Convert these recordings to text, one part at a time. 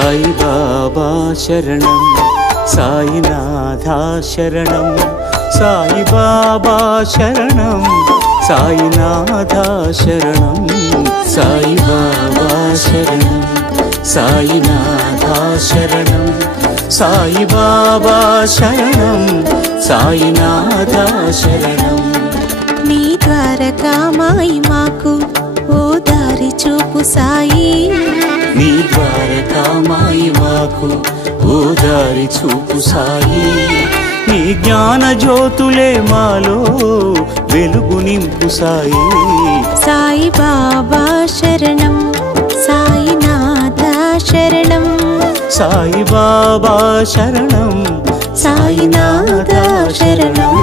సాయి బాబా శరణం సాయినాథా శరణం సాయి బాబా శరణం సాయినాథా శరణం సాయి బాబా శరణం సాయినాథా శరణం సాయి బాబా శరణం సాయినాథా శరణం నీ ద్వారకామాయి మాకు ఓ దారి చూపు సాయి నీ ద్వారకామాయి మాకు ఓ దారి చూపు సాయి నీ జ్ఞాన జ్యోతులే మాలో వెలుగు నింపు సాయి సాయి బాబా శరణం సాయినాథా శరణం సాయి బాబా శరణం సాయినాథా శరణం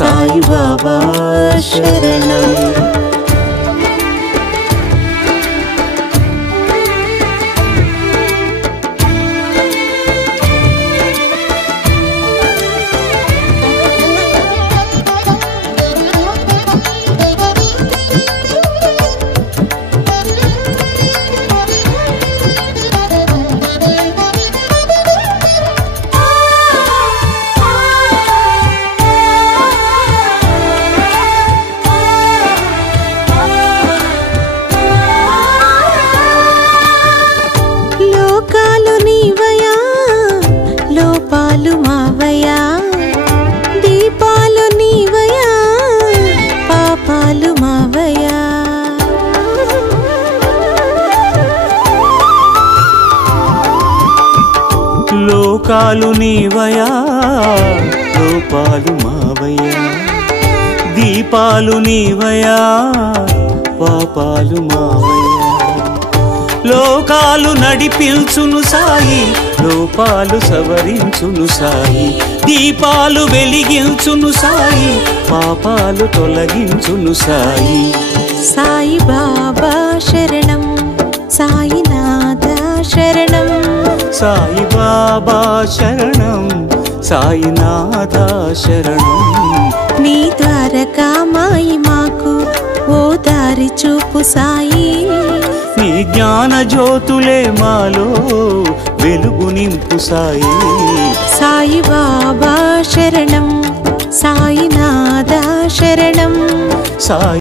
సాయి బాబా శరణం దీపాలు నీవయా పాపాలు మావయా లోకాలు నీవయా లోపాలు మావయ్యా దీపాలు నీవయా పాపాలు మావయ్యా లోకాలు నడిపించును సాయి లోపాలు సవరించును సాయి దీపాలు వెలిగించును సాయి పాపాలు తొలగించును సాయి సాయి బాబా శరణం సాయినాథా శరణం సాయి బాబా శరణం సాయినాథా శరణం నీ ద్వారకామాయి మాకు ఓ దారి చూపు సాయి నీ జ్ఞాన జ్యోతులే మాలో వెలుగు నింపు సాయి సాయి బాబా శరణం సాయినాథా శరణం సాయి